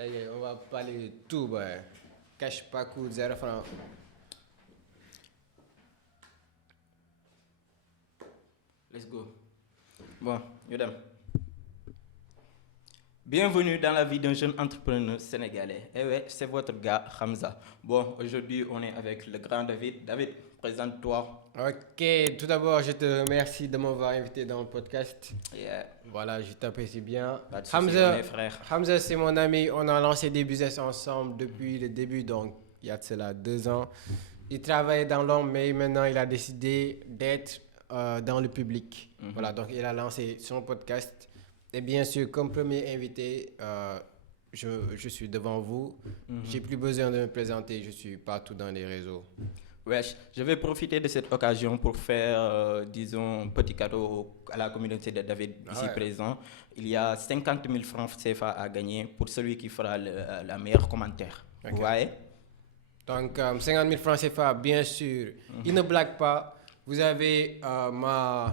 On va parler de tout, bah. Cash pas coûte 0 francs. Let's go. Bon, Yodam. Bienvenue dans la vie d'un jeune entrepreneur sénégalais. Eh ouais, c'est votre gars Hamza. Bon, aujourd'hui, on est avec le grand David. David, présente-toi. Ok, tout d'abord, je te remercie de m'avoir invité dans le podcast. Yeah. Voilà, je t'apprécie bien. Pas de soucis, on est frères. Hamza, c'est mon ami. On a lancé des business ensemble depuis le début, donc il y a de cela 2 ans. Il travaillait dans l'ombre, mais maintenant, il a décidé d'être dans le public. Voilà, donc il a lancé son podcast. Et bien sûr, comme premier invité, je suis devant vous. J'ai plus besoin de me présenter, je suis partout dans les réseaux. Wesh, je vais profiter de cette occasion pour faire, disons, un petit cadeau à la communauté de David ici présent. Il y a 50 000 francs CFA à gagner pour celui qui fera le meilleur commentaire. Okay. Vous voyez? Donc, 50 000 francs CFA, bien sûr. Il ne blague pas. Vous avez ma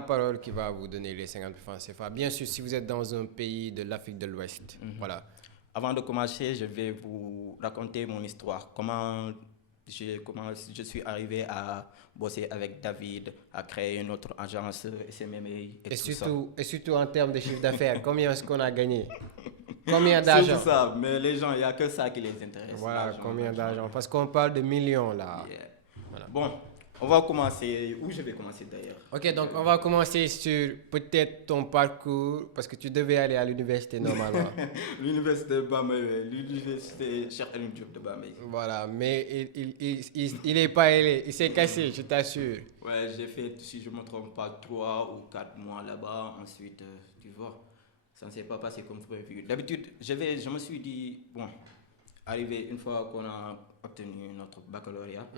parole qui va vous donner les 50 000 francs CFA. Bien sûr, si vous êtes dans un pays de l'Afrique de l'Ouest. Voilà. Avant de commencer, je vais vous raconter mon histoire. Comment je suis arrivé à bosser avec David, à créer une autre agence SMMA et surtout en termes de chiffre d'affaires, combien est-ce qu'on a gagné? Combien d'argent? C'est ça, mais les gens, il n'y a que ça qui les intéresse. Voilà, combien d'argent? Parce qu'on parle de millions là. Yeah. Voilà. Bon, on va commencer. Où je vais commencer d'ailleurs? Ok, donc on va commencer sur peut-être ton parcours, parce que tu devais aller à l'université normalement. L'université de Bamay, l'université Cheikh Anta Diop de Bamay. Voilà, mais il est pas allé, il s'est cassé, je t'assure. Ouais, j'ai fait, si je ne me trompe pas, 3 ou 4 mois là-bas. Ensuite, tu vois, ça ne s'est pas passé comme prévu. D'habitude, je me suis dit, bon, arrivé une fois qu'on a obtenu notre baccalauréat,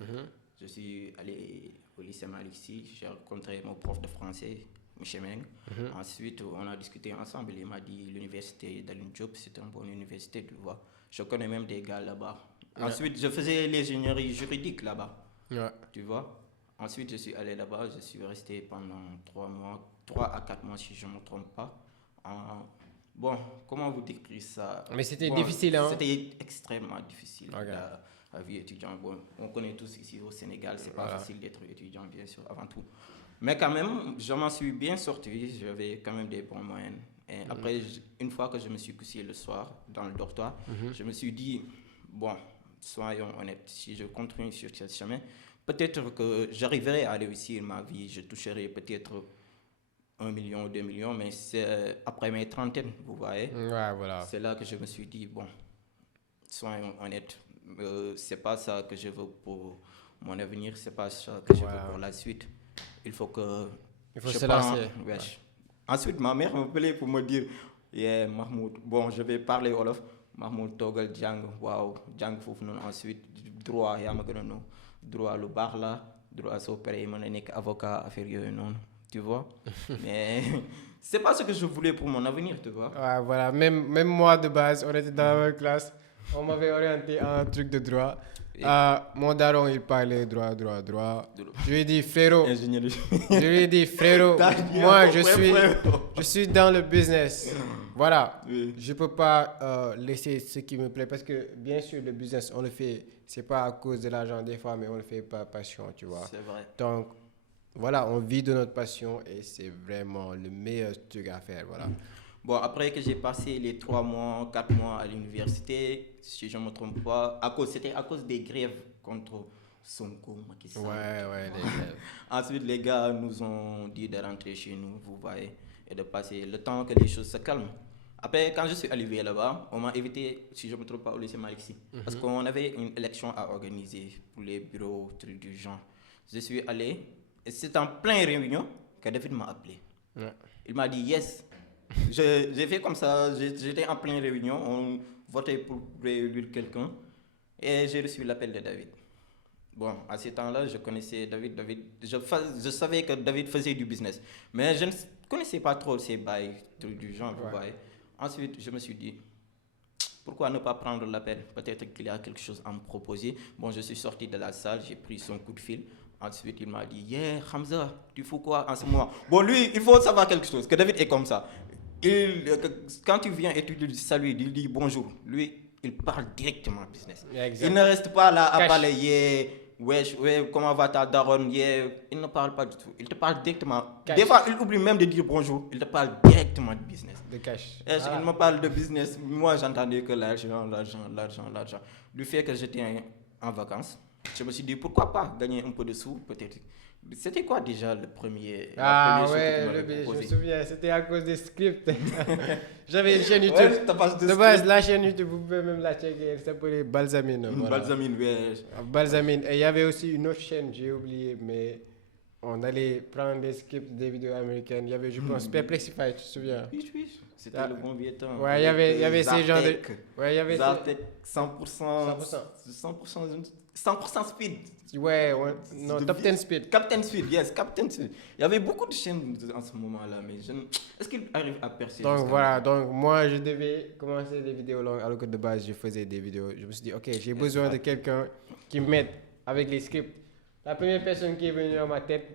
je suis allé au lycée Malixi, j'ai rencontré mon prof de français, Michel Meng. Ensuite, on a discuté ensemble. Il m'a dit l'université d'Alioune Diop, c'est une bonne université, tu vois. Je connais même des gars là-bas. Ensuite, je faisais l'ingénierie juridique là-bas, tu vois. Ensuite, je suis allé là-bas, je suis resté pendant 3 à 4 mois si je ne me trompe pas. Bon, comment vous décrire ça? Mais c'était difficile, hein? C'était extrêmement difficile. La vie étudiante. Bon, on connaît tous ici au Sénégal, c'est pas facile d'être étudiant, bien sûr, avant tout. Mais quand même, je m'en suis bien sorti, j'avais quand même des bons moyens. Et après, une fois que je me suis couché le soir dans le dortoir, je me suis dit, bon, soyons honnêtes, si je continue sur ce chemin, peut-être que j'arriverai à réussir ma vie, je toucherai peut-être 1 million ou 2 millions, mais c'est après mes trentaines, vous voyez. Ouais, voilà. C'est là que je me suis dit, bon, soyons honnêtes. C'est pas ça que je veux pour mon avenir, c'est pas ça que je veux pour la suite. Il faut se lancer. Ouais. Ensuite, ma mère m'appelait pour me dire, yeah, Mahmoud, bon, je vais parler Wolof. Mahmoud Togal Djang, wow, Djang Fouf non. Ensuite, droit, y'a ma non. Droit le bar là, droit so père, mon avocat, affaire non. Tu vois? Mais c'est pas ce que je voulais pour mon avenir, tu vois? Ouais, voilà, même moi de base, on était dans la classe. On m'avait orienté à un truc de droit. Mon daron, il parlait droit. Je lui ai dit, frérot, moi, je suis dans le business. Voilà. Oui. Je ne peux pas laisser ce qui me plaît. Parce que, bien sûr, le business, on le fait, ce n'est pas à cause de l'argent des fois, mais on le fait par passion, tu vois. C'est vrai. Donc, voilà, on vit de notre passion et c'est vraiment le meilleur truc à faire, voilà. Bon, après que j'ai passé les 3 mois, 4 mois à l'université, si je ne me trompe pas, c'était à cause des grèves contre Sonko, Macky Sall. Ouais, les grèves. Ensuite, les gars nous ont dit de rentrer chez nous, vous voyez, et de passer le temps que les choses se calment. Après, quand je suis arrivé là-bas, on m'a invité, si je ne me trompe pas, au lycée Malixi, parce qu'on avait une élection à organiser pour les bureaux, trucs du genre. Je suis allé, et c'est en pleine réunion que David m'a appelé. Ouais. Il m'a dit, yes. J'ai fait comme ça, j'étais en pleine réunion, on votait pour réélire quelqu'un et j'ai reçu l'appel de David. Bon, à ce temps-là, je connaissais David, je savais que David faisait du business, mais je ne connaissais pas trop ses bails, trucs du genre, vous voyez. Ensuite, je me suis dit, pourquoi ne pas prendre l'appel? Peut-être qu'il y a quelque chose à me proposer. Bon, je suis sorti de la salle, j'ai pris son coup de fil. Ensuite, il m'a dit, yeah, Hamza, tu fais quoi en ce moment? Bon, lui, il faut savoir quelque chose, que David est comme ça. Quand tu viens et tu lui salues, il dit bonjour, lui, il parle directement business. Exact. Il ne reste pas là à Cash. parler, yeah, wesh, ouais, comment va ta daronne, yeah. Il ne parle pas du tout. Il te parle directement. Cash. Des fois, il oublie même de dire bonjour. Il te parle directement de business. De cash. Et Voilà. il me parle de business. Moi, j'entendais que l'argent. Du fait que j'étais en vacances, je me suis dit pourquoi pas gagner un peu de sous, peut-être. C'était quoi déjà la première chose que tu Ouais, m'avais je me proposé? souviens, c'était à cause des scripts. J'avais une chaîne YouTube. Ouais, ta page de De base, script. la chaîne YouTube, vous pouvez même la checker, elle s'appelait Balsamine. Voilà. Balsamine, ouais. Balsamine. Et il y avait aussi une autre chaîne, j'ai oublié, mais on allait prendre des scripts des vidéos américaines. Il y avait, je pense, Perplexify, tu te souviens? Oui. C'était Ah, le bon vieux temps. Ouais, il y avait ces genres de. Zartec. Ouais, il y avait. Zartec, 100%. 100%. 100% speed. Ouais, non, De Top vie- 10 Speed. Captain Speed, yes, Captain Speed. Il y avait beaucoup de chaînes en ce moment-là, mais est-ce qu'il arrive à percer Donc jusqu'à voilà, donc moi je devais commencer des vidéos longues alors que de base je faisais des vidéos. Je me suis dit, ok, j'ai besoin de quelqu'un qui m'aide avec les scripts. La première personne qui est venue à ma tête,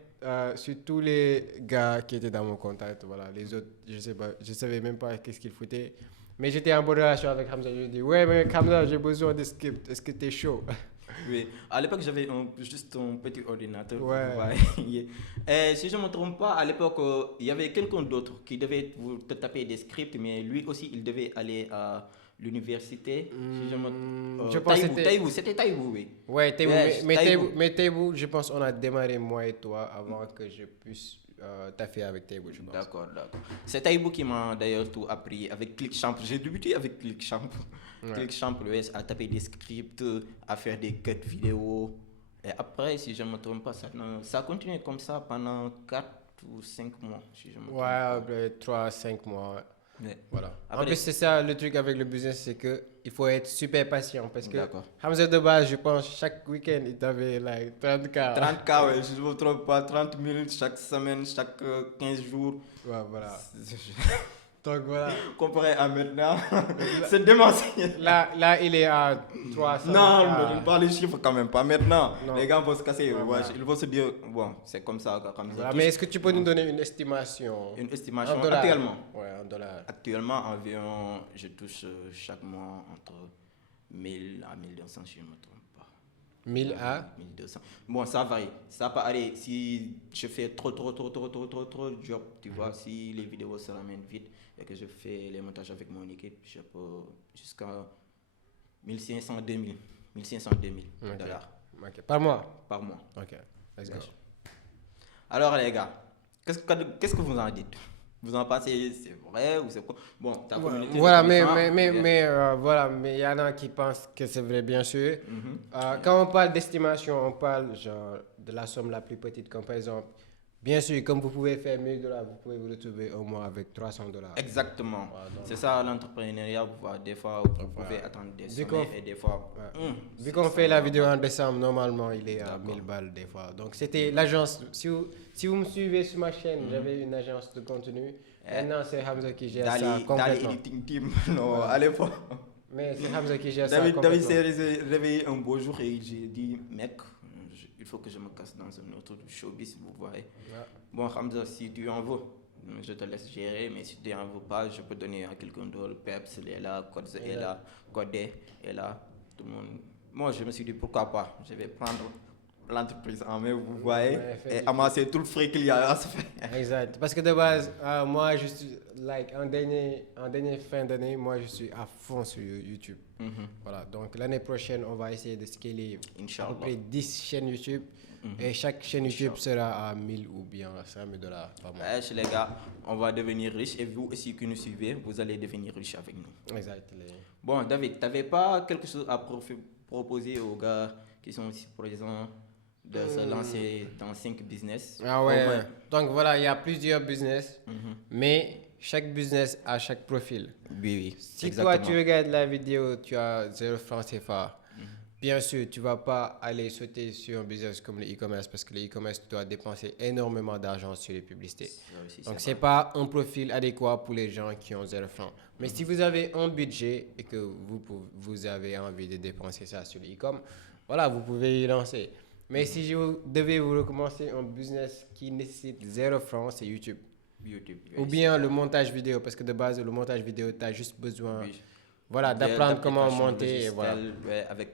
sur tous les gars qui étaient dans mon contact, voilà, les autres, je sais pas, je savais même pas qu'est-ce qu'ils foutaient. Mais j'étais en bonne relation avec Hamza. Je lui ai dit, ouais, mais Hamza, j'ai besoin de scripts. Est-ce que t'es chaud? Oui, à l'époque j'avais juste un petit ordinateur. Ouais. Et si je ne me trompe pas, à l'époque il y avait quelqu'un d'autre qui devait te taper des scripts, mais lui aussi il devait aller à l'université. Si je pense que Taïbou, c'était Taïbou, oui. Ouais, Taïbou, Yes, mais Taïbou, je pense on a démarré moi et toi avant que je puisse taffer avec Taïbou, je pense. D'accord. C'est Taïbou qui m'a d'ailleurs tout appris avec ClickChamp. J'ai débuté avec ClickChamp. Ouais. ClickChamp, oui, à taper des scripts, à faire des cuts vidéo. Et après, si je ne me trompe pas, ça a continué comme ça pendant 4 ou 5 mois, si je me trompe Ouais, pas. après 3-5 mois. Ouais. Voilà. Après- En plus, c'est ça le truc avec le business, c'est que il faut être super patient parce que D'accord. Hamza de base, je pense, chaque week-end, il t'avait like 30K. 30K, ouais, si je ne me trompe pas, 30 minutes chaque semaine, chaque 15 jours. Ouais, voilà. Donc voilà. Comparé à maintenant, c'est démentiel. Là, il est à 300. Non, ne pas les chiffres quand même, pas maintenant. Non. Les gars vont se casser. Ouais, Ouais, voilà. ils vont se dire, bon, c'est comme ça. Comme ça. Voilà, mais est-ce que tu peux nous donner une estimation Une estimation en dollars? actuellement. Ouais, en dollars. Actuellement, environ, je touche chaque mois entre 1000 à 1200, si je ne me trompe pas. 1000 à 1200. Bon, ça varie. Ça peut aller. Si je fais trop de job, tu vois, si les vidéos se ramènent vite et que je fais les montages avec mon équipe, je peux jusqu'à 1500, 2000. 1500, 2000 Ok. dollars Ok. Par mois. par mois. Ok. Let's go. Alors, les gars, qu'est-ce que vous en dites? Vous en pensez, c'est vrai ou c'est quoi? Bon, ta communauté. Voilà, de mais connaissants, voilà, mais il y en a qui pensent que c'est vrai, bien sûr. Mhm. Quand on parle d'estimation, on parle genre de la somme la plus petite, comme par exemple, bien sûr, comme vous pouvez faire 1000 dollars, vous pouvez vous retrouver au mois avec 300 dollars. Exactement. Voilà, donc- C'est ça l'entrepreneuriat. Des fois, vous pouvez attendre des Vu qu'on- sommets et des fois. Vu qu'on fait la vidéo en décembre, normalement, il est à 1000 balles des fois. Donc, c'était l'agence. Si vous me suivez sur ma chaîne, j'avais une agence de contenu. Maintenant, c'est Hamza qui gère ça Dali complètement. Editing Team. Non, à l'époque. Mais c'est Hamza qui gère ça David complètement. s'est réveillé un beau jour et j'ai dit, mec, il faut que je me casse dans un autre showbiz, vous voyez. Ouais. Bon, Hamza, si tu en veux, je te laisse gérer, mais si tu en veux pas, je peux donner à quelqu'un d'autre. Peps, il est là, Kodze est là, Kodé est là, tout le monde. Moi, je me suis dit, pourquoi pas, je vais prendre l'entreprise en main, vous voyez, Ouais, et amasser tout le fric qu'il y a à se faire. Exact. Parce que de base, moi, je suis, like, en dernière fin d'année, moi, je suis à fond sur YouTube. Voilà. Donc, l'année prochaine, on va essayer de scaler à Inch'Allah. peu près 10 chaînes YouTube. Et chaque chaîne YouTube sera à 1000 ou bien 5000 dollars par mois. Ouais, les gars, on va devenir riche et vous aussi qui nous suivez, vous allez devenir riche avec nous. Exact. Bon, David, tu n'avais pas quelque chose à proposer aux gars qui sont ici présents de se lancer dans 5 business? Ah Au ouais. moins. Donc, voilà, il y a plusieurs business. Mais chaque business a chaque profil. Oui, Si exactement. toi tu regardes la vidéo, tu as 0 francs CFA, bien sûr, tu vas pas aller sauter sur un business comme le e-commerce parce que le e-commerce, tu dois dépenser énormément d'argent sur les publicités. Ça aussi, Donc, c'est c'est pas un profil adéquat pour les gens qui ont 0 francs. Mais si vous avez un budget et que vous avez envie de dépenser ça sur le e-com, voilà, vous pouvez y lancer. Mais si je devais vous recommencer un business qui nécessite 0 francs, c'est YouTube. YouTube. Ou bien le montage vidéo, parce que de base, le montage vidéo, tu as juste besoin Oui. voilà, d'apprendre comment D'applications monter. Et voilà. logicielles, ouais, avec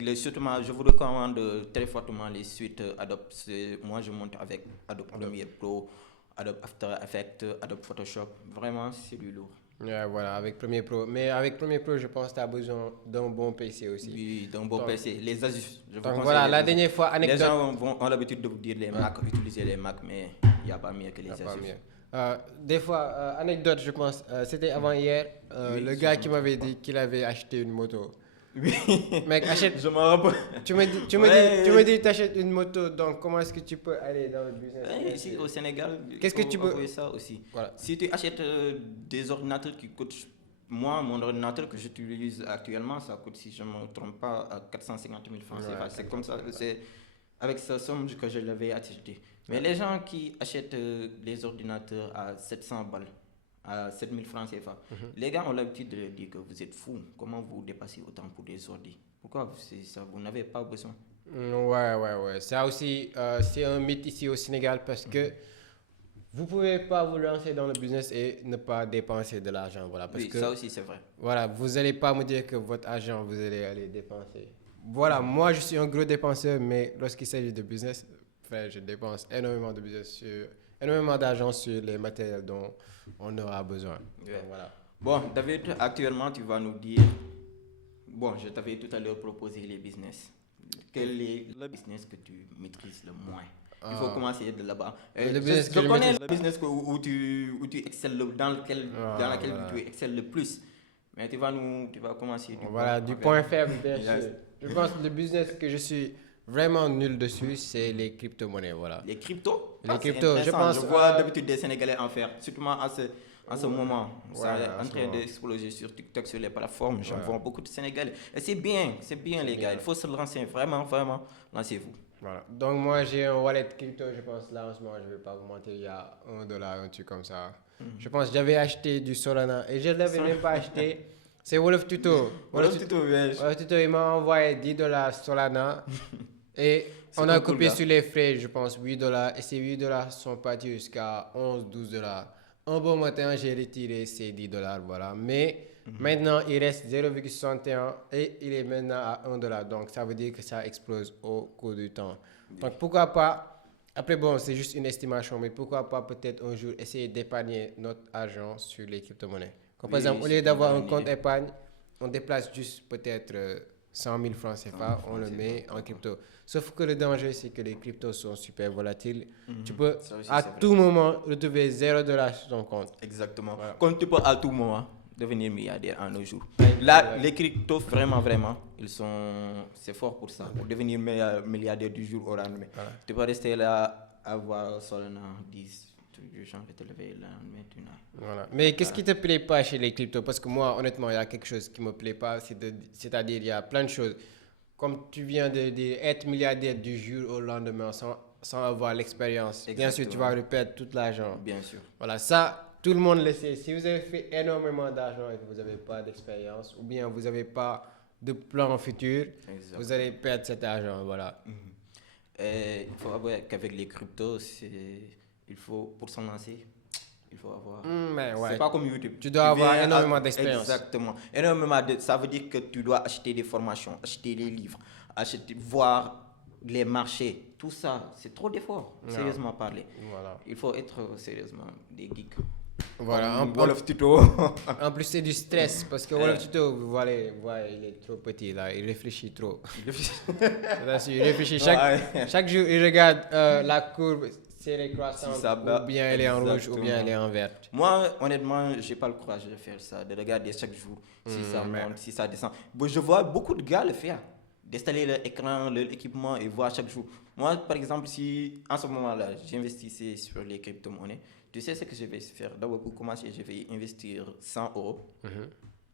les, surtout, je vous recommande très fortement les suites Adobe. Moi, je monte avec Adobe Premiere Pro, Adobe After Effects, Adobe Photoshop. Vraiment, c'est du lourd. Ouais, voilà, avec Premiere Pro. Mais avec Premiere Pro, je pense que tu as besoin d'un bon PC aussi. Oui, d'un bon Donc, PC. Les Asus. Je vous donc conseille voilà, les la Asus. dernière fois, Les anecdote. gens ont l'habitude de vous dire les Mac, utiliser les Mac, mais il n'y a pas mieux que les Ah, pas Asus. mieux. Des fois, anecdote, je pense, c'était avant-hier, Oui, le si gars je qui me m'avait trompe dit qu'il avait acheté une moto. Oui, Mec, achète. je me rappelle. Tu me dis, tu achètes une moto, donc comment est-ce que tu peux aller dans le business? Ouais, ici au Sénégal, Qu'est-ce que tu peux. avouer ça aussi. Voilà. Si tu achètes des ordinateurs qui coûtent, moi, mon ordinateur que j'utilise actuellement, ça coûte, si je ne me trompe pas, à 450 000 francs CFA. Ouais, C'est comme ça, c'est avec cette somme que je l'avais acheté. Mais les gens qui achètent des ordinateurs à 700 balles, à 7000 francs CFA, les gars ont l'habitude de dire que vous êtes fous. Comment vous dépassez autant pour des ordis? Pourquoi c'est ça? Vous n'avez pas besoin. Ouais. Ça aussi, c'est un mythe ici au Sénégal parce que vous pouvez pas vous lancer dans le business et ne pas dépenser de l'argent. Voilà, parce Oui, que ça aussi c'est vrai. voilà, vous n'allez pas me dire que votre argent, vous allez aller dépenser. Voilà, moi je suis un gros dépenseur, mais lorsqu'il s'agit de business, frère, je dépense énormément d'argent sur les matériels dont on aura besoin. Ouais. Donc, voilà. Bon, David, actuellement, tu vas nous dire. Bon, je t'avais tout à l'heure proposé les business. Quel est le business que tu maîtrises le moins? Il faut commencer de là-bas. Le business Je que je connais maîtrise- le business où tu excelles, dans lequel Voilà. tu excelles le plus. Mais tu vas commencer du Voilà, bas du vers- point faible, bien Yes. sûr. Je pense que le business que je suis vraiment nul dessus, c'est les crypto-monnaies. Voilà. Les cryptos? Les C'est cryptos, je intéressant. pense, Je vois d'habitude des Sénégalais en faire, surtout en ce moment. Ça Ouais, est en en ce train moment. d'exploser sur TikTok, sur les plateformes. J'en vois beaucoup de Sénégalais. Et c'est bien les gars. bien. Il faut se lancer, vraiment, lancez-vous. Voilà. Donc moi j'ai un wallet crypto, je pense là en ce moment, je vais pas vous mentir, il y a $1, un truc comme ça. Je pense que j'avais acheté du Solana et je ne l'avais même pas acheté. C'est Wolof Tuto. Voilà, tuto, ouais. Wolof Tuto, il m'a envoyé $10 Solana et on un a cool coupé gars. sur les frais, je pense $8 et ces $8 sont partis jusqu'à $11-12. Un bon matin, j'ai retiré ces $10, voilà. Mais maintenant, il reste 0,61 et il est maintenant à $1. Donc, ça veut dire que ça explose au cours du temps. Donc, pourquoi pas, après, bon, c'est juste une estimation, mais pourquoi pas peut-être un jour essayer d'épargner notre argent sur les crypto-monnaies. Comme par Oui, exemple, au c'est lieu une d'avoir un bonne compte idée. épargne, on déplace juste peut-être 100 000 francs CFA, on le met en crypto. Sauf que le danger, c'est que les cryptos sont super volatiles. Tu peux Ça aussi, à c'est vrai. tout moment retrouver $0 sur ton compte. Exactement. Voilà. Comme tu peux à tout moment devenir milliardaire en nos jours. Ouais, Là, ouais. les cryptos, vraiment, c'est fort pour ça, pour devenir milliardaire du jour au lendemain. Voilà. Tu peux rester là, avoir Solana 10, trucs du genre, et te lever là, mettre une heure. Voilà. Mais qu'est-ce qui te plaît pas chez les cryptos? Parce que moi, honnêtement, il y a quelque chose qui me plaît pas. C'est-à-dire, il y a plein de choses. Comme tu viens de dire, être milliardaire du jour au lendemain sans avoir l'expérience. Bien sûr, tu vas perdre tout l'argent. Bien sûr. Voilà, ça, tout le monde le sait. Si vous avez fait énormément d'argent et que vous n'avez pas d'expérience, ou bien vous n'avez pas de plan futur, Exact. vous allez perdre cet argent. Voilà. Et il faut avouer qu'avec les cryptos, pour s'en lancer, il faut avoir. Mais ouais. C'est pas comme YouTube. Tu dois avoir viens énormément d'expérience. Exactement. Ça veut dire que tu dois acheter des formations, acheter des livres, voir les marchés. Tout ça, c'est trop d'efforts, sérieusement parler. Voilà. Il faut être sérieusement des geeks. Voilà. Comme Wolof Tuto. En plus, c'est du stress parce que Wolof Tuto, vous voyez, il est trop petit là, il réfléchit trop. C'est-à-dire, il réfléchit chaque jour, il regarde la courbe, si elle est croissante, Si ça bat, ou bien elle est en rouge, ou exactement. bien elle est en verte. Moi, honnêtement, j'ai pas le courage de faire ça, de regarder chaque jour si ça mais- monte, si ça descend. Bon, je vois beaucoup de gars le faire, d'installer leur écran, leur équipement et voir chaque jour. Moi, par exemple, si en ce moment-là, j'investissais sur les crypto-monnaies, tu sais ce que je vais faire. D'abord, pour commencer, je vais investir 100 euros.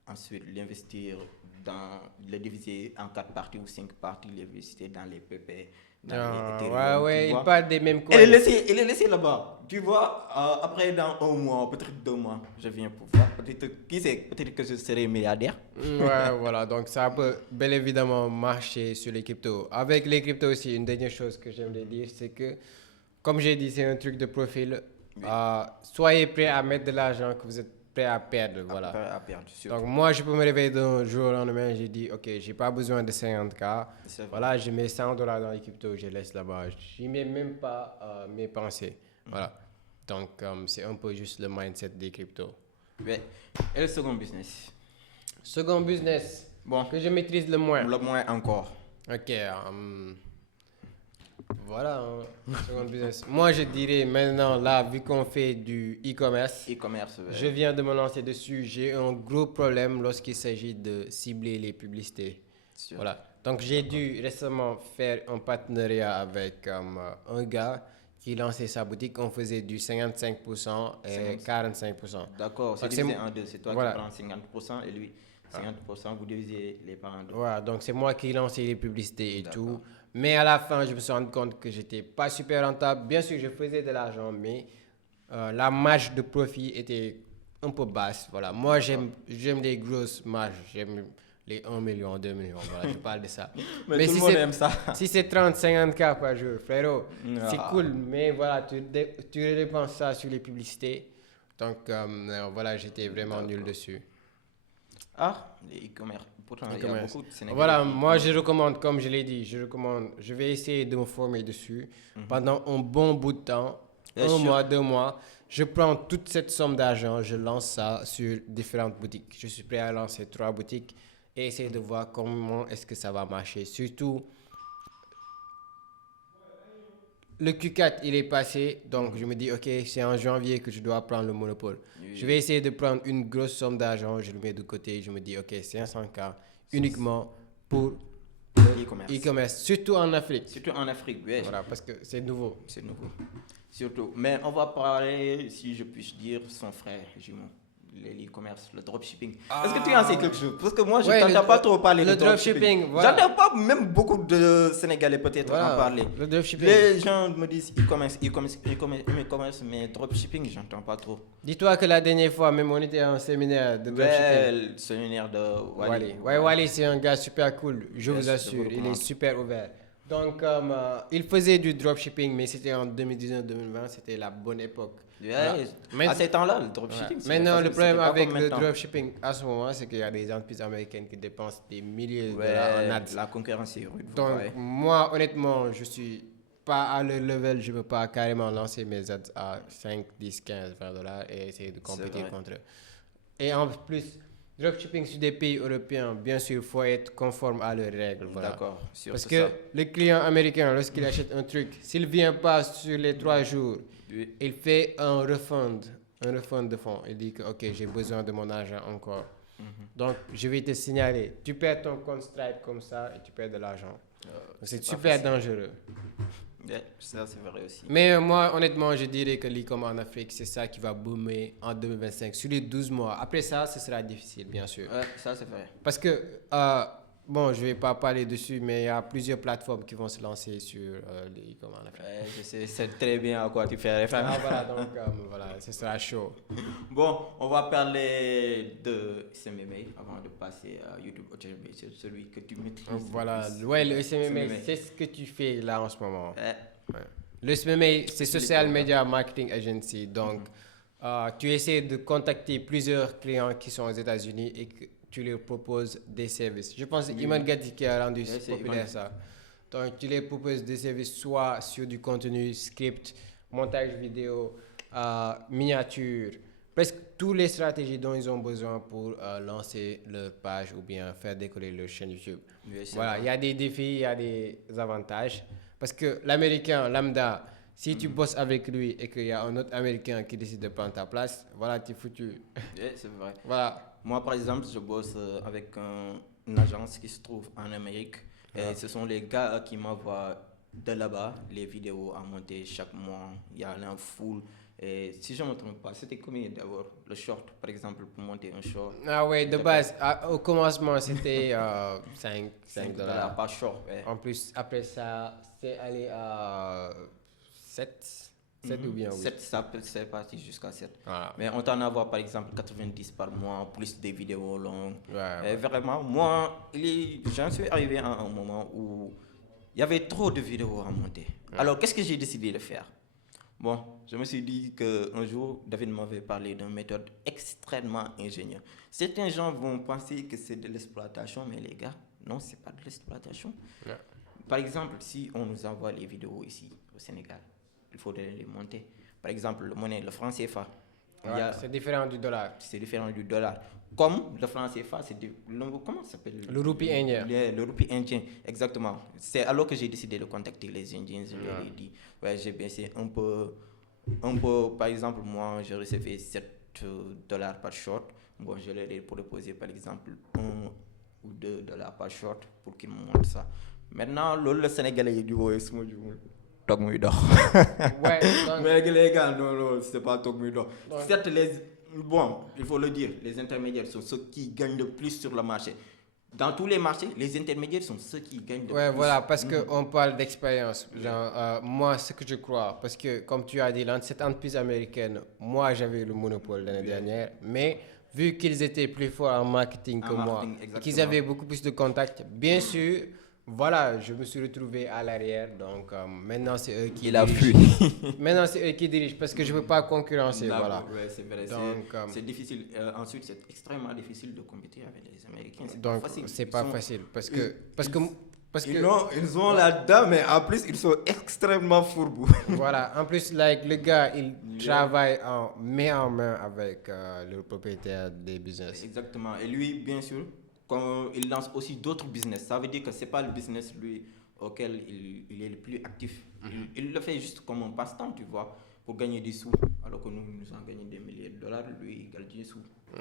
Ensuite, le diviser en 4 parties ou 5 parties, l'investir dans les PP, dans les Ethereum, Ouais, tu il vois. parle des mêmes Et coins. le laisser là-bas. Tu vois, après dans un mois, peut-être 2 mois, je viens pour voir. Qui sait, peut-être que je serai milliardaire. Ouais, voilà, donc ça peut bel évidemment marcher sur les cryptos. Avec les cryptos aussi, une dernière chose que j'aimerais dire, c'est que, comme j'ai dit, c'est un truc de profil. soyez prêt à mettre de l'argent que vous êtes prêt à perdre. Voilà. À perdre, surtout. Donc, moi, je peux me réveiller d'un jour au lendemain, j'ai dit, OK, j'ai pas besoin de 50K. Voilà, je mets $100 dans les cryptos, je laisse là-bas. Je mets même pas mes pensées. Voilà. Donc, c'est un peu juste le mindset des cryptos. Ouais. Et le second business? Second business Bon. que je maîtrise le moins. Le moins encore. OK. Voilà, second business. Moi, je dirais maintenant, là, vu qu'on fait du e-commerce, E-commerce, ouais. je viens de me lancer dessus. J'ai un gros problème lorsqu'il s'agit de cibler les publicités. Voilà. Donc, j'ai dû récemment faire un partenariat avec un gars qui lançait sa boutique. On faisait du 55% et 45%. D'accord, c'est divisé en deux. C'est toi qui prends 50% et lui 50%. Vous divisez les parts en deux. Voilà, donc c'est moi qui lançais les publicités et tout. Mais à la fin, je me suis rendu compte que j'étais pas super rentable. Bien sûr, je faisais de l'argent, mais la marge de profit était un peu basse. Voilà. Moi, j'aime les grosses marges. J'aime les 1 million, 2 millions. Voilà, je parle de ça. mais tout le monde aime ça. Si c'est 30, 50K par jour, frérot, c'est cool. Mais voilà, tu dépenses ça sur les publicités. Donc, voilà, j'étais vraiment nul dessus. Ah, les e-commerce. Pourtant, il y a beaucoup de Sénégalais. Voilà, moi je recommande, comme je l'ai dit, je vais essayer de me former dessus pendant un bon bout de temps, un mois, 2 mois. Je prends toute cette somme d'argent, je lance ça sur différentes boutiques. Je suis prêt à lancer 3 boutiques et essayer de voir comment est-ce que ça va marcher. Surtout, le Q4, il est passé, donc je me dis, OK, c'est en janvier que je dois prendre le monopole. Oui. Je vais essayer de prendre une grosse somme d'argent, je le mets de côté, je me dis, OK, 500K uniquement pour e-commerce, surtout en Afrique. Surtout en Afrique, oui. Voilà, parce que c'est nouveau. C'est nouveau, surtout. Mais on va parler, si je puis dire, son frère jumeau. l'e-commerce, le dropshipping. Est-ce que tu en sais quelque chose? Parce que moi, je n'entends pas trop parler de dropshipping. Voilà. J'entends pas, même beaucoup de Sénégalais peut-être en parler. Le dropshipping. Les gens me disent e-commerce, mais dropshipping, j'entends pas trop. Dis-toi que la dernière fois, même on était à un séminaire de dropshipping. Le séminaire de Wally. Wally, c'est un gars super cool, je vous assure. Il est super ouvert. Donc, il faisait du dropshipping, mais c'était en 2019-2020, c'était la bonne époque. À ces temps-là, le dropshipping. Maintenant, le problème avec le dropshipping à ce moment, c'est qu'il y a des entreprises américaines qui dépensent des milliers de dollars en ads. La concurrence est rude. Donc, moi, honnêtement, je suis pas à le level, je ne peux pas carrément lancer mes ads à 5, 10, 15, 20 dollars et essayer de compétir contre eux. Et en plus, dropshipping sur des pays européens, bien sûr, il faut être conforme à leurs règles. Voilà. D'accord. Parce que le client américain, lorsqu'il achète un truc, s'il ne vient pas sur les 3 jours, il fait un refund de fonds. Il dit que, OK, j'ai besoin de mon argent encore. Donc, je vais te signaler. Tu perds ton compte Stripe comme ça et tu perds de l'argent. C'est super dangereux. Ça, c'est vrai aussi. Mais moi, honnêtement, je dirais que l'e-commerce en Afrique, c'est ça qui va boomer en 2025, sur les 12 mois. Après ça, ce sera difficile, bien sûr. Ça, c'est vrai. Parce que, bon, je ne vais pas parler dessus, mais il y a plusieurs plateformes qui vont se lancer sur l'e-commerce en Afrique. Je sais, c'est très bien à quoi tu fais référence. Voilà, donc, voilà, ce sera chaud. Bon, on va parler de SMMA avant de passer à YouTube Autonomy, c'est celui que tu maîtrises. Voilà, ouais, le SMMA, c'est ce que tu fais là en ce moment. Le SMMA, c'est Social Media Marketing Agency. Donc, tu essaies de contacter plusieurs clients qui sont aux États-Unis et que tu leur proposes des services. Je pense que c'est Iman Gatti qui a rendu populaire ça. Donc, tu leur proposes des services soit sur du contenu, script, montage vidéo, miniature, presque toutes les stratégies dont ils ont besoin pour lancer leur page ou bien faire décoller leur chaîne YouTube. Voilà, il y a des défis, il y a des avantages. Parce que l'Américain lambda, si tu bosses avec lui et qu'il y a un autre Américain qui décide de prendre ta place, voilà, tu es foutu. C'est vrai. Voilà. Moi, par exemple, je bosse avec une agence qui se trouve en Amérique. Et ce sont les gars qui m'envoient de là-bas les vidéos à monter chaque mois. Il y a un full. Et si je ne me trompe pas, c'était combien d'abord le short, par exemple, pour monter un short? Ah ouais, de base, au commencement, c'était 5 dollars par short. En plus, après ça, c'est allé à 7 ou bien 8. 7, c'est parti jusqu'à 7. Voilà. Mais on t'en envoie par exemple 90 par mois, plus des vidéos longues. Ouais. Et vraiment, moi, j'en suis arrivé à un moment où il y avait trop de vidéos à monter. Alors, qu'est-ce que j'ai décidé de faire? Bon, je me suis dit qu'un jour, David m'avait parlé d'une méthode extrêmement ingénieuse. Certains gens vont penser que c'est de l'exploitation, mais les gars, non, c'est pas de l'exploitation. Ouais. Par exemple, si on nous envoie les vidéos ici au Sénégal, il faudrait les monter. Par exemple, le franc CFA. Ouais, c'est différent du dollar. C'est différent du dollar. Comme le franc CFA, comment ça s'appelle? Le roupie indien. Le roupie indien, exactement. C'est alors que j'ai décidé de contacter les Indiens. Je leur ai dit, ouais, j'ai baissé un peu, par exemple, moi, je recevais $7 par short. Bon, je leur ai proposé, par exemple, $1 ou $2 par short pour qu'ils me montrent ça. Maintenant, le Sénégalais, il dit, ouais, c'est moi, Tog muy dox. Ouais, donc, mais les gars, non, c'est pas Tog muy dox. Certes, bon, il faut le dire, les intermédiaires sont ceux qui gagnent le plus sur le marché. Dans tous les marchés, les intermédiaires sont ceux qui gagnent le ouais, plus. voilà, parce qu'on parle d'expérience. Genre, moi, ce que je crois, parce que comme tu as dit, cette entreprise américaine, moi, j'avais le monopole l'année dernière, mais vu qu'ils étaient plus forts en marketing que moi, et qu'ils avaient beaucoup plus de contacts, bien sûr, voilà, je me suis retrouvé à l'arrière, donc maintenant c'est eux qui dirigent. Maintenant c'est eux qui dirigent parce que je ne veux pas concurrencer, voilà. Ouais, c'est vrai. Donc, c'est difficile. Ensuite, c'est extrêmement difficile de compétir avec les Américains. Donc c'est pas facile parce que ils ont là-dedans, mais en plus ils sont extrêmement fourbus. Voilà, en plus le gars il travaille main en main avec le propriétaire des business. Exactement. Et lui, bien sûr, comme il lance aussi d'autres business. Ça veut dire que c'est pas le business lui auquel il est le plus actif. Il le fait juste comme un passe-temps, tu vois, pour gagner des sous. Alors que nous avons gagné des milliers de dollars, lui il gagne des sous.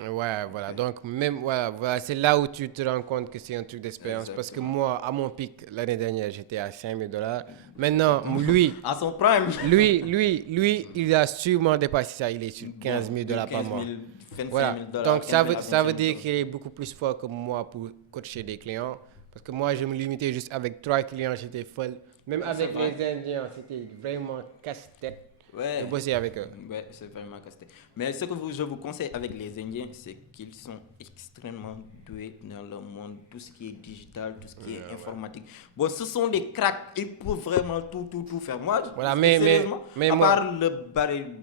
Ouais, voilà. Donc même voilà, c'est là où tu te rends compte que c'est un truc d'expérience. Parce que moi, à mon pic l'année dernière, j'étais à $5,000. Maintenant, lui, à son prime, lui, il a sûrement dépassé ça. Il est sur $15,000 par mois. Voilà. Donc ça veut dire qu'il est beaucoup plus fort que moi pour coacher des clients. Parce que moi, je me limitais juste avec 3 clients, j'étais folle. Même avec les Indiens, c'était vraiment casse-tête de bosser avec eux. Ouais, c'est vraiment casse-tête. Mais ce que je vous conseille avec les Indiens, c'est qu'ils sont extrêmement doués dans le monde, tout ce qui est digital, tout ce qui est informatique. Bon, ce sont des cracks, ils peuvent vraiment tout faire. Moi, voilà, à part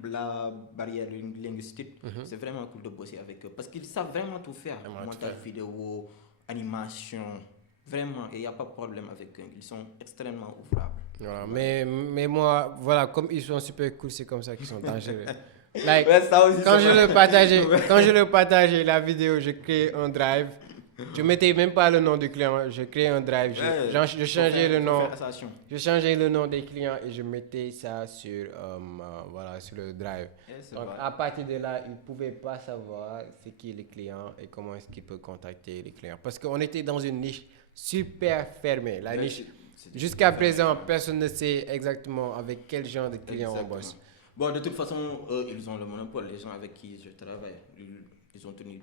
la barrière linguistique, c'est vraiment cool de bosser avec eux parce qu'ils savent vraiment tout faire. Montage vidéo, animation, vraiment, et il n'y a pas de problème avec eux. Ils sont extrêmement ouvrables. Voilà, mais moi, voilà, comme ils sont super cool, c'est comme ça qu'ils sont dangereux. Quand je le partageais la vidéo, je créais un drive. Je mettais même pas le nom du client, je créais un drive. Je changeais le nom. Je changeais le nom des clients et je mettais ça sur sur le drive. Donc à partir de là, ils ne pouvaient pas savoir c'est qui les clients et comment est-ce qu'ils peuvent contacter les clients. Parce qu'on était dans une niche super fermée. La niche, jusqu'à présent, personne ne sait exactement avec quel genre de clients on bosse. Bon, de toute façon, ils ont le monopole. Les gens avec qui je travaille, ils ont tenu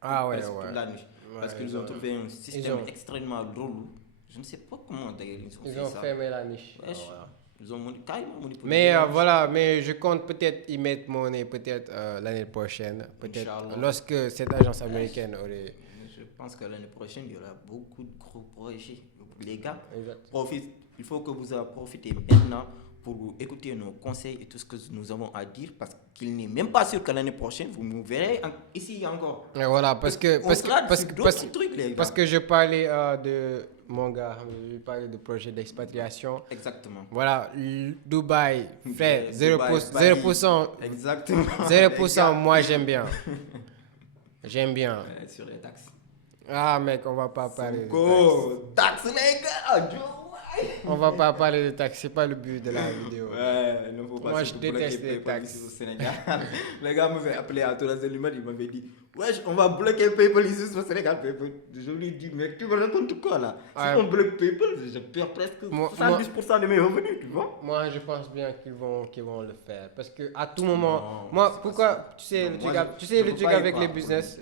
toute la niche. Parce qu'ils ont trouvé un système extrêmement relou. Je ne sais pas comment d'ailleurs ils ont fermé la niche. Ils ont carrément monopole. Mais je compte peut-être y mettre mon nez peut-être l'année prochaine. Peut-être lorsque cette agence américaine aurait... Je pense que l'année prochaine, il y aura beaucoup de gros projets. Les gars, il faut que vous en profitez maintenant pour écouter nos conseils et tout ce que nous avons à dire parce qu'il n'est même pas sûr que l'année prochaine, vous nous verrez ici encore. Et voilà, parce que je parlais de mon gars, je parlais de projet d'expatriation. Exactement. Voilà, Dubaï, frère, 0%. Exactement. 0%, moi j'aime bien. J'aime bien. Sur les taxes. Ah mec, on va pas parler de taxes. Les gars, on va pas parler de taxes, c'est pas le but de la vidéo. Ouais, il ne faut pas. Moi je déteste les taxes au Sénégal. Les gars m'avaient appelé à tout il m'avait dit wesh, on va bloquer PayPal ici au Sénégal. Je lui ai dit, mais tu me racontes quoi là? Si on bloque PayPal, je perds presque 70% de mes revenus, tu vois. Moi je pense bien qu'ils vont le faire. Parce que à tout moment, pourquoi, tu sais, le truc avec les business,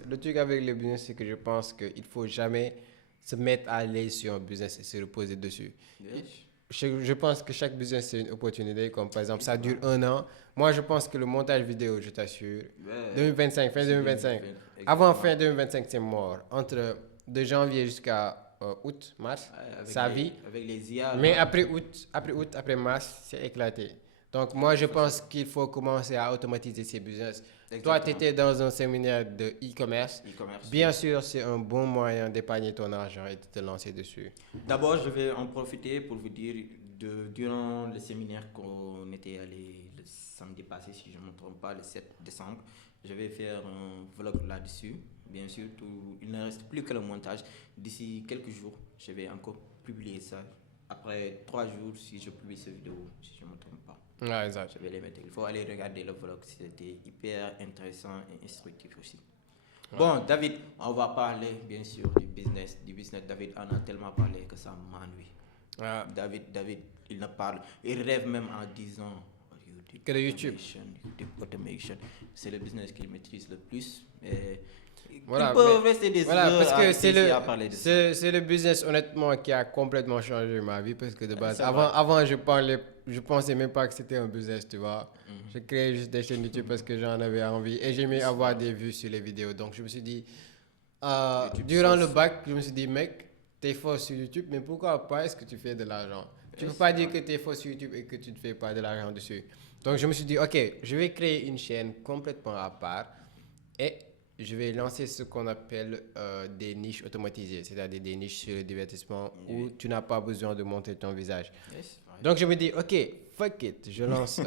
c'est que je pense qu'il faut jamais se mettre à l'aise sur un business et se reposer dessus. Je pense que chaque business c'est une opportunité, comme par exemple ça dure 1 an. Moi je pense que le montage vidéo, je t'assure, 2025, fin 2025, avant fin 2025 c'est mort. Entre de janvier jusqu'à mars, sa vie. Avec les IA. Mais après mars, c'est éclaté. Donc, moi, je pense qu'il faut commencer à automatiser ses business. Toi, tu Exactement. étais dans un séminaire de e-commerce. E-commerce. Bien sûr, c'est un bon moyen d'épargner ton argent et de te lancer dessus. D'abord, je vais en profiter pour vous dire, durant le séminaire qu'on était allé le samedi passé, si je ne me trompe pas, le 7 décembre, je vais faire un vlog là-dessus. Bien sûr, il ne reste plus que le montage. D'ici quelques jours, je vais encore publier ça. Après 3 jours, si je publie cette vidéo, si je ne me trompe pas. Ouais, exact. Je vais les mettre. Il faut aller regarder le vlog, c'était hyper intéressant et instructif aussi. Ouais. Bon, David, on va parler bien sûr du business. David en a tellement parlé que ça m'ennuie. Ouais. David, il ne parle, il rêve même en disant que de YouTube. Automation, c'est le business qu'il maîtrise le plus. Et voilà, il peut rester des heures parce que à parler de ça. C'est le business honnêtement qui a complètement changé ma vie parce que de base, avant je pensais même pas que c'était un business, tu vois. Je créais juste des chaînes YouTube parce que j'en avais envie et j'aimais avoir des vues sur les vidéos. Donc je me suis dit, durant le bac, je me suis dit, mec, t'es fort sur YouTube, mais pourquoi pas est-ce que tu fais de l'argent? Tu ne peux pas dire que tu es fort sur YouTube et que tu ne fais pas de l'argent dessus. Donc je me suis dit, ok, je vais créer une chaîne complètement à part et je vais lancer ce qu'on appelle des niches automatisées, c'est-à-dire des niches sur le divertissement où tu n'as pas besoin de monter ton visage. Yes. Donc je me dis, ok, fuck it, je lance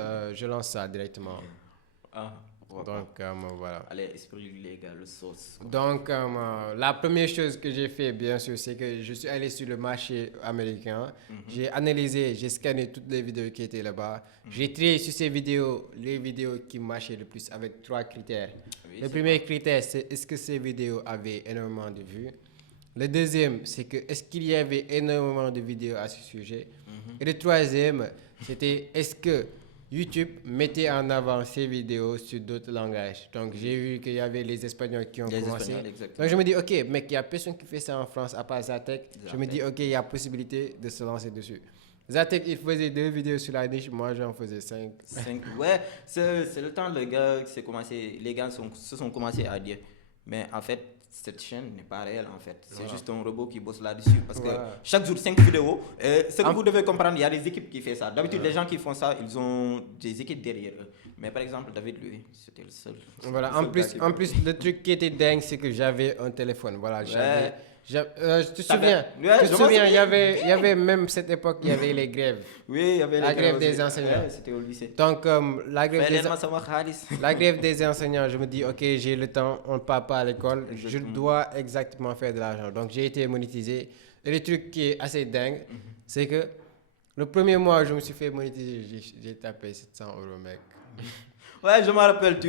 ça directement. Donc voilà. Allez, esprit légal, le sauce. Donc la première chose que j'ai fait, bien sûr, c'est que je suis allé sur le marché américain. J'ai analysé, j'ai scanné toutes les vidéos qui étaient là-bas. J'ai trié sur ces vidéos les vidéos qui marchaient le plus avec 3 critères. Oui, le premier critère, c'est est-ce que ces vidéos avaient énormément de vues. Le deuxième, c'est que est-ce qu'il y avait énormément de vidéos à ce sujet. Et le troisième, c'était est-ce que YouTube mettait en avant ces vidéos sur d'autres langages. Donc, j'ai vu qu'il y avait les Espagnols qui ont commencé. Donc, je me dis, OK, mec, il n'y a personne qui fait ça en France à part Zatek. Je me dis, OK, il y a possibilité de se lancer dessus. Zatek, il faisait 2 vidéos sur la niche, moi, j'en faisais 5. Ouais, c'est le temps, les gars se sont commencés à dire. Mais en fait, cette chaîne n'est pas réelle en fait. C'est juste un robot qui bosse là-dessus. Parce que chaque jour, 5 vidéos. Ce que vous devez comprendre, il y a des équipes qui font ça. D'habitude, les gens qui font ça, ils ont des équipes derrière eux. Mais par exemple, David, lui, c'était le seul. Voilà, en plus, le truc qui était dingue, c'est que j'avais un téléphone. Voilà, tu te souviens, il y avait même cette époque, il y avait les grèves. Oui, il y avait la grève des enseignants. Ouais, c'était au lycée. Donc, la grève des enseignants, je me dis, ok, j'ai le temps, on ne part pas à l'école, je dois exactement faire de l'argent. Donc, j'ai été monétisé. Et le truc qui est assez dingue, c'est que le premier mois où je me suis fait monétiser, j'ai tapé 700 €, mec. Ouais, je me rappelle,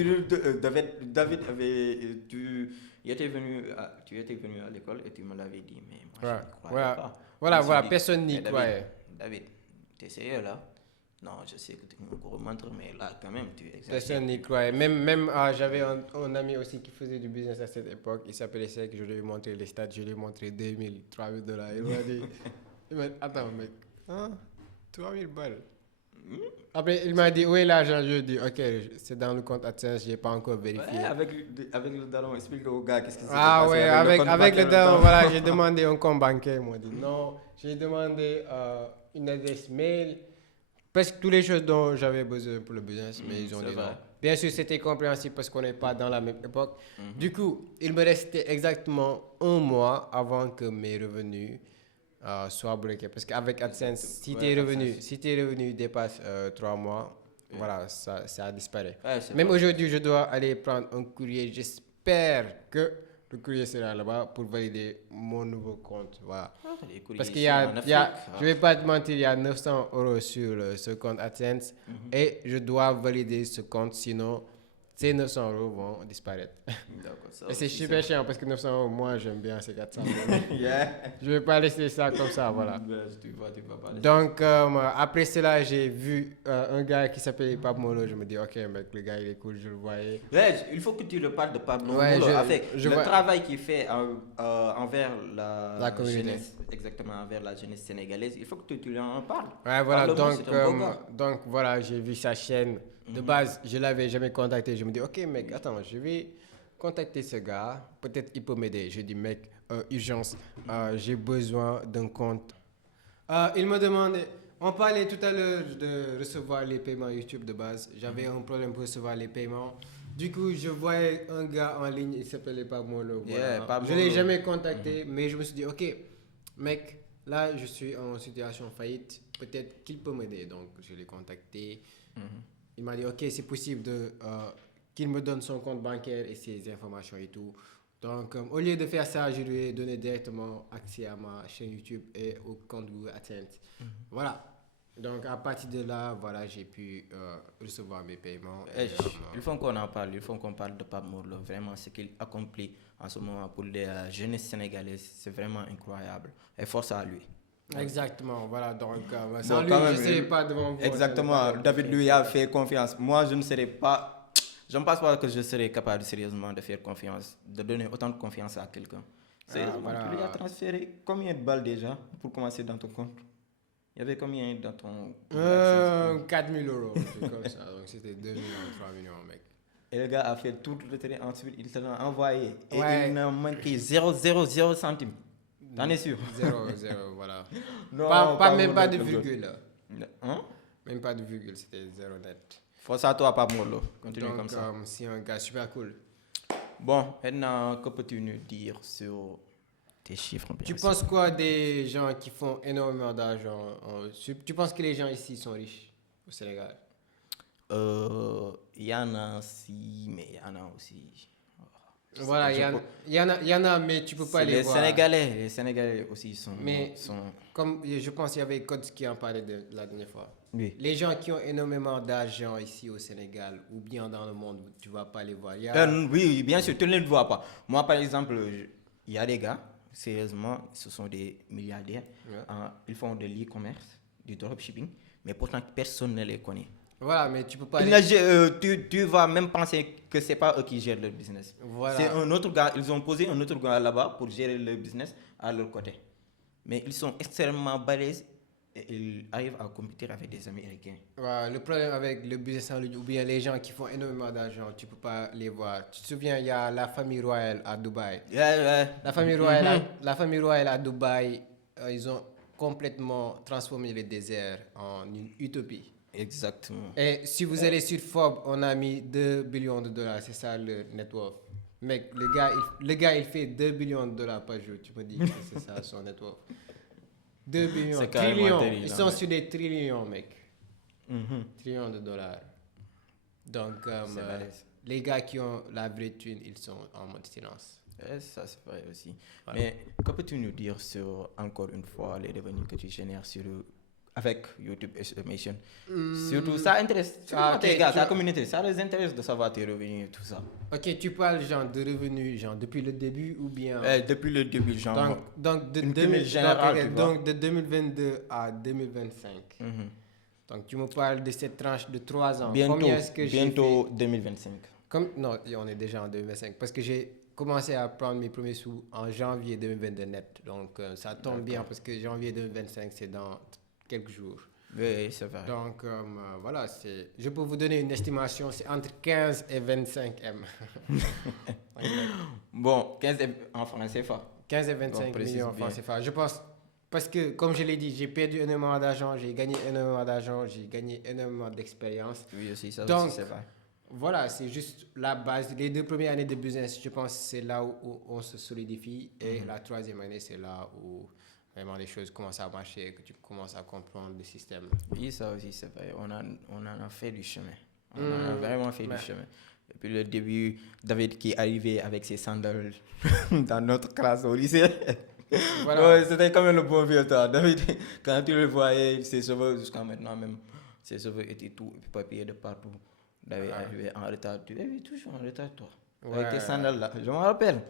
David avait... tu étais venu à l'école et tu me l'avais dit, mais moi je ne croyais pas. Voilà, personne n'y croyait. David, t'es sérieux là? Non, je sais que tu me gros montres, mais là quand même, tu exagères. Personne n'y croyait. Même j'avais un ami aussi qui faisait du business à cette époque, il s'appelait Sek, je lui ai montré les stats, je lui ai montré 2000, 3000 $. Il m'a dit, attends mec, 3000 balles. Après, il m'a dit, où est l'argent? Je lui ai dit, ok, c'est dans le compte AdSense, je n'ai pas encore vérifié. Ouais, avec le daron, explique au gars qu'est-ce qui s'est passé. Ah ouais, avec le daron, voilà, j'ai demandé un compte bancaire. Ils m'ont dit non. J'ai demandé une adresse mail, presque toutes les choses dont j'avais besoin pour le business, mais ils ont dit non. Bien sûr, c'était compréhensible parce qu'on n'est pas dans la même époque. Du coup, il me restait exactement 1 mois avant que mes revenus soit bloqué. Parce qu'avec AdSense, si tes revenus dépassent 3 mois, voilà, ça disparaît. Ouais, même aujourd'hui, je dois aller prendre un courrier. J'espère que le courrier sera là-bas pour valider mon nouveau compte. Voilà. Parce qu'il je ne vais pas te mentir, il y a 900 € sur ce compte AdSense et je dois valider ce compte, sinon ces 900 € vont disparaître. Et c'est super chiant parce que 900 €, moi j'aime bien ces 400 €. Je ne vais pas laisser ça comme ça, voilà. Donc après cela, j'ai vu un gars qui s'appelait Pablo Molo. Je me dis, ok mec, le gars il est cool, je le voyais. Ouais, il faut que tu le parles de Pablo Molo. Le travail qu'il fait envers la jeunesse, exactement, envers la jeunesse sénégalaise, il faut que tu lui en parles. Ouais, voilà, donc voilà, j'ai vu sa chaîne. De base, je ne l'avais jamais contacté. Je me dis, ok mec, attends, je vais contacter ce gars. Peut-être il peut m'aider. Je dis, mec, urgence, j'ai besoin d'un compte. Il me demandait, On parlait tout à l'heure de recevoir les paiements YouTube de base. J'avais un problème pour recevoir les paiements. Du coup, je voyais un gars en ligne, il s'appelait Pablo. Yeah, Voilà. Pablo. Je ne l'ai jamais contacté, mais je me suis dit, ok, mec, là, je suis en situation faillite. Peut-être qu'il peut m'aider. Donc, je l'ai contacté. Il m'a dit, ok, c'est possible qu'il me donne son compte bancaire et ses informations et tout. Donc, au lieu de faire ça, je lui ai donné directement accès à ma chaîne YouTube et au compte Google AdSense. Voilà. Donc, à partir de là, voilà, j'ai pu recevoir mes paiements. Il faut qu'on en parle, il faut qu'on parle de Pape Morlo. Vraiment, ce qu'il accomplit en ce moment pour les jeunes sénégalaises, c'est vraiment incroyable. Et force à lui. Exactement, voilà. Donc, sans lui, quand je même, ne serais pas devant vous. Exactement, David lui a fait confiance. Moi, je ne serais pas. Je ne pense pas que je serais capable sérieusement de faire confiance, de donner autant de confiance à quelqu'un. Sérieusement, voilà. tu lui as transféré combien de balles déjà pour commencer dans ton compte? Il y avait combien dans ton... 4 000 euros, c'est comme ça. Donc, c'était 2 millions, 3 millions, mec. Et le gars a fait tout le terrain, ensuite il te l'a envoyé. Et Ouais. il n'a manqué 0,0 centimes. T'en es sûr? 0, voilà. Non, Même pas de virgule. Là. Hein? Même pas de virgule, c'était 0 net. Force à toi, Pape Morlo. Continue Donc, comme ça. c'est un gars super cool. Bon, maintenant, que peux-tu nous dire sur tes chiffres? Tu penses quoi des gens qui font énormément d'argent Tu penses que les gens ici sont riches au Sénégal? Il y en a si, mais il y en a aussi. Voilà, il y en a, mais tu peux pas les voir. Les Sénégalais aussi sont... Comme je pense qu'il y avait Codes qui en parlait la dernière fois. Oui. Les gens qui ont énormément d'argent ici au Sénégal ou bien dans le monde, tu vas pas les voir. Oui, bien sûr, tu ne les vois pas. Moi, par exemple, il y a des gars, sérieusement, ce sont des milliardaires. Ouais. Ils font de l'e-commerce, du dropshipping, mais pourtant personne ne les connaît. Voilà, mais tu peux pas... Tu vas même penser que c'est pas eux qui gèrent leur business. Voilà. C'est un autre gars, ils ont posé un autre gars là-bas pour gérer leur business à leur côté. Mais ils sont extrêmement balèzes et ils arrivent à compétir avec des Américains. Voilà, le problème avec le business en ligne ou bien les gens qui font énormément d'argent, tu peux pas les voir. Tu te souviens, il y a la famille royale à Dubaï. La famille royale à Dubaï, ils ont complètement transformé le désert en une utopie. Exactement. Et si vous allez sur Forbes, on a mis 2 billions de dollars, c'est ça le net worth. Mec, le gars, il fait 2 billions de dollars par jour. Tu me dis que c'est ça son net worth. 2 billions, c'est trillions. Terrible, ils sont sur des trillions, mec. Trillions de dollars. Donc, les gars qui ont la vraie thune, ils sont en mode silence. Et ça, c'est vrai aussi. Voilà. Mais que peux-tu nous dire sur, encore une fois, les revenus que tu génères avec YouTube Estimation? Surtout, ça intéresse tes gars, ta communauté, ça les intéresse de savoir tes revenus et tout ça. Ok, tu parles genre de revenus genre depuis le début ou bien... depuis le début, genre... Donc de 2022 à 2025. Donc tu me parles de cette tranche de 3 ans. Bientôt 2025. Non, on est déjà en 2025 parce que j'ai commencé à prendre mes premiers sous en janvier 2022 net. Donc ça tombe bien parce que janvier 2025 c'est dans quelques jours. Oui, c'est vrai. Donc voilà, je peux vous donner une estimation, c'est entre 15 et 25 M. Bon, 15 en francs CFA. 15 et 25 millions en francs CFA. Je pense, parce que comme je l'ai dit, j'ai perdu énormément d'argent, j'ai gagné énormément d'argent, j'ai gagné énormément d'expérience. Oui, aussi, ça donc, aussi, c'est vrai. Voilà, c'est juste la base. Les 2 premières années de business, je pense, c'est là où on se solidifie. Et la 3e année, c'est là où vraiment les choses commencent à marcher, que tu commences à comprendre le système. Oui, ça aussi, c'est vrai. On en a fait du chemin. On en a vraiment fait du chemin. Depuis le début, David qui est arrivé avec ses sandales dans notre classe au lycée. Voilà. Ouais, c'était quand même le bon vieux temps. David, quand tu le voyais, ses cheveux, jusqu'à maintenant même, ses cheveux étaient tout papier de partout. David arrivé en retard. Tu es toujours en retard, toi. Ouais. Avec tes sandales là, je me rappelle.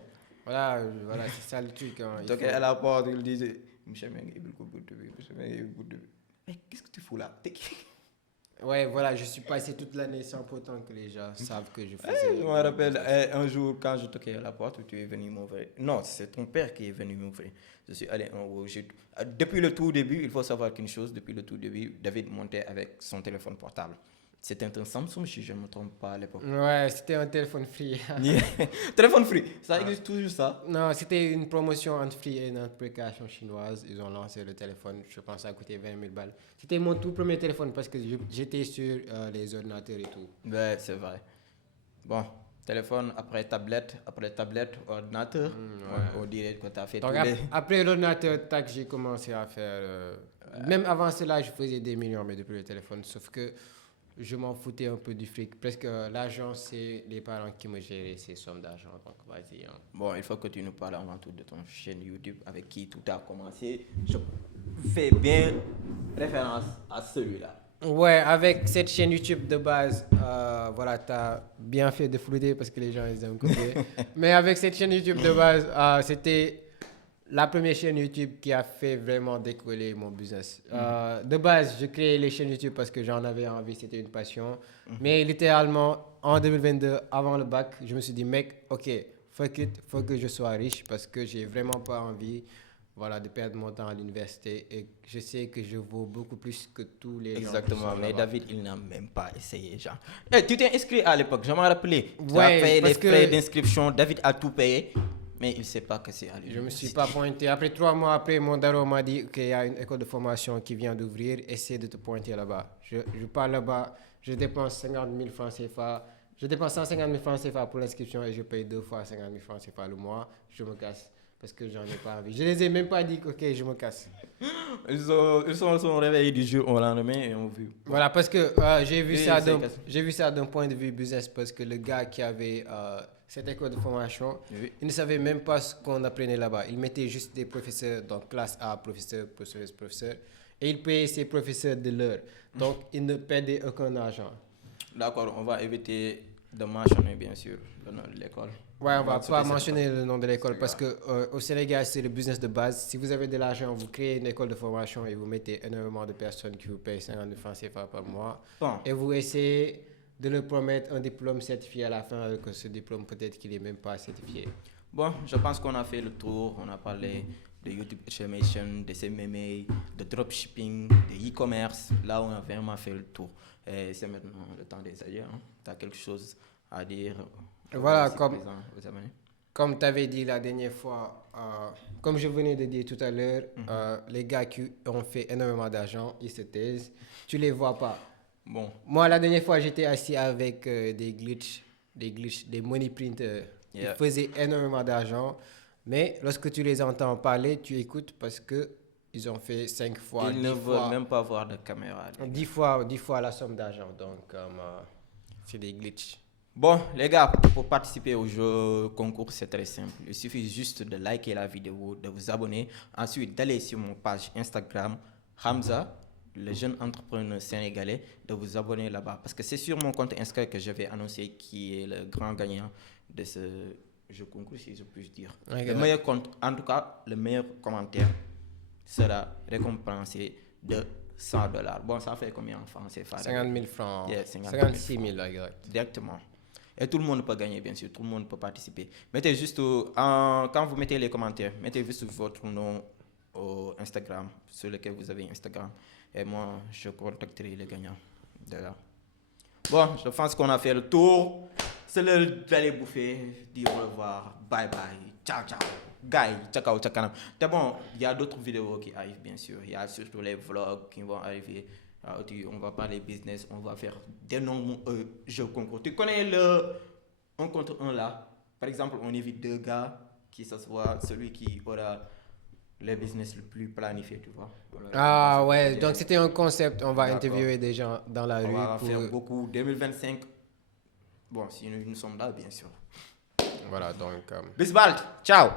Voilà, c'est ça le truc. Donc à la porte, il disait, monsieur mais qu'est-ce que tu fous là? Ouais, voilà, je suis passé toute l'année sans pourtant que les gens savent que je faisais. Je me rappelle un jour quand je toquais à la porte, tu es venu m'ouvrir. Non, c'est ton père qui est venu m'ouvrir. Je suis allé en haut. Depuis le tout début, il faut savoir qu'une chose, depuis le tout début, David montait avec son téléphone portable. C'était un Samsung, si je ne me trompe pas à l'époque. Ouais, c'était un téléphone free. Téléphone free, ça existe toujours ça? Non, c'était une promotion entre Free et une application chinoise. Ils ont lancé le téléphone, je pense que ça a coûté 20 000 balles. C'était mon tout premier téléphone parce que j'étais sur les ordinateurs et tout. Ouais, c'est vrai. Bon, téléphone, après tablette, ordinateur, on dirait que tu as fait Donc tous les... après l'ordinateur, tac, j'ai commencé à faire... Même avant cela, je faisais des millions, mais depuis le téléphone. Sauf que je m'en foutais un peu du fric. Presque l'argent, c'est les parents qui me géraient ces sommes d'argent. Donc vas-y. Hein. Bon, il faut que tu nous parles avant tout de ton chaîne YouTube avec qui tout a commencé. Je fais bien référence à celui-là. Ouais, avec cette chaîne YouTube de base, voilà, tu as bien fait de flouter parce que les gens, ils aiment copier. Mais avec cette chaîne YouTube de base, c'était la première chaîne YouTube qui a fait vraiment décoller mon business. De base, je créais les chaînes YouTube parce que j'en avais envie, c'était une passion. Mais littéralement, en 2022, avant le bac, je me suis dit, mec, ok, fuck it, faut que je sois riche parce que j'ai vraiment pas envie, voilà, de perdre mon temps à l'université. Et je sais que je vaux beaucoup plus que tous les gens. Exactement, mais David, il n'a même pas essayé, genre. Tu t'es inscrit à l'époque, je m'en rappelais. Tu as Ouais, payé les parce que- frais d'inscription, David a tout payé, mais il ne sait pas que c'est à lui. Je me suis pas pointé. Après 3 mois après, mon daron m'a dit qu'il y a une école de formation qui vient d'ouvrir. Essaie de te pointer là-bas. Je pars là-bas, je dépense 50 000 francs CFA. Je dépense 150 000 francs CFA pour l'inscription et je paye 2 fois 50 000 francs CFA le mois. Je me casse parce que j'en ai pas envie. Je les ai même pas dit ok, je me casse. Ils sont réveillés du jour au lendemain et on vu. Voilà, parce que j'ai vu, Oui, ça c'est d'un- casse. j'ai vu ça d'un point de vue business parce que le gars qui avait cette école de formation, Oui. il ne savait même pas ce qu'on apprenait là-bas. Il mettait juste des professeurs, donc classe A, professeur, et il payait ses professeurs de l'heure. Donc, il ne perdait aucun argent. D'accord, on va éviter de mentionner bien sûr le nom de l'école. Ouais, on va se pas laisser mentionner le nom de l'école C'est parce que au Sénégal, c'est le business de base. Si vous avez de l'argent, vous créez une école de formation et vous mettez énormément de personnes qui vous payent 50 000 francs CFA par mois. Bon, Et vous essayez de leur promettre un diplôme certifié à la fin, alors que ce diplôme, peut-être qu'il n'est même pas certifié. bon, je pense qu'on a fait le tour. On a parlé de YouTube Automation, de CMMA, de dropshipping, de e-commerce. Là, on a vraiment fait le tour. Et c'est maintenant le temps des ailleurs. Tu as quelque chose à dire? Voilà, Ici comme- présent, vous avez- Comme tu avais dit la dernière fois, comme je venais de dire tout à l'heure, les gars qui ont fait énormément d'argent, ils se taisent. Tu les vois pas. Bon, Moi, la dernière fois, j'étais assis avec des glitch, des money printers. Yeah. Ils faisaient énormément d'argent. Mais lorsque tu les entends parler, tu écoutes parce que ils ont fait 5 fois, ils 10 ne veulent fois, même pas voir de caméra. 10 fois la somme d'argent. Donc, c'est des glitches. Bon, les gars, pour participer au jeu concours, c'est très simple. Il suffit juste de liker la vidéo, de vous abonner. Ensuite, d'aller sur mon page Instagram, Hamza, le jeune entrepreneur sénégalais, de vous abonner là-bas. Parce que c'est sur mon compte Instagram que je vais annoncer qui est le grand gagnant de ce jeu concours, si je puis dire. Ok. Le meilleur compte, en tout cas, le meilleur commentaire sera récompensé de $100. Bon, ça fait combien en francs CFA? 50 000 francs. Yeah, 50 000 56 000, exact. Directement. Et tout le monde peut gagner, bien sûr. Tout le monde peut participer. Mettez juste, quand vous mettez les commentaires, mettez juste votre nom au Instagram, sur lequel vous avez Instagram. Et moi, je contacterai les gagnants de là. Bon, je pense qu'on a fait le tour. C'est l'heure d'aller bouffer, dire au revoir, bye bye, ciao ciao. Guy, ciao ciao. C'est bon, il y a d'autres vidéos qui arrivent, bien sûr. Il y a surtout les vlogs qui vont arriver. On va parler business, on va faire d'énormes jeux concours. Tu connais le 1 contre 1 là? Par exemple, on évite 2 gars qui s'assoient, celui qui aura le business le plus planifié, tu vois. Ah ouais, donc c'était un concept. On va D'accord. interviewer des gens dans la On rue va en pour... faire beaucoup. 2025, bon, si nous sommes là, bien sûr. Voilà, donc... Bisbald, ciao!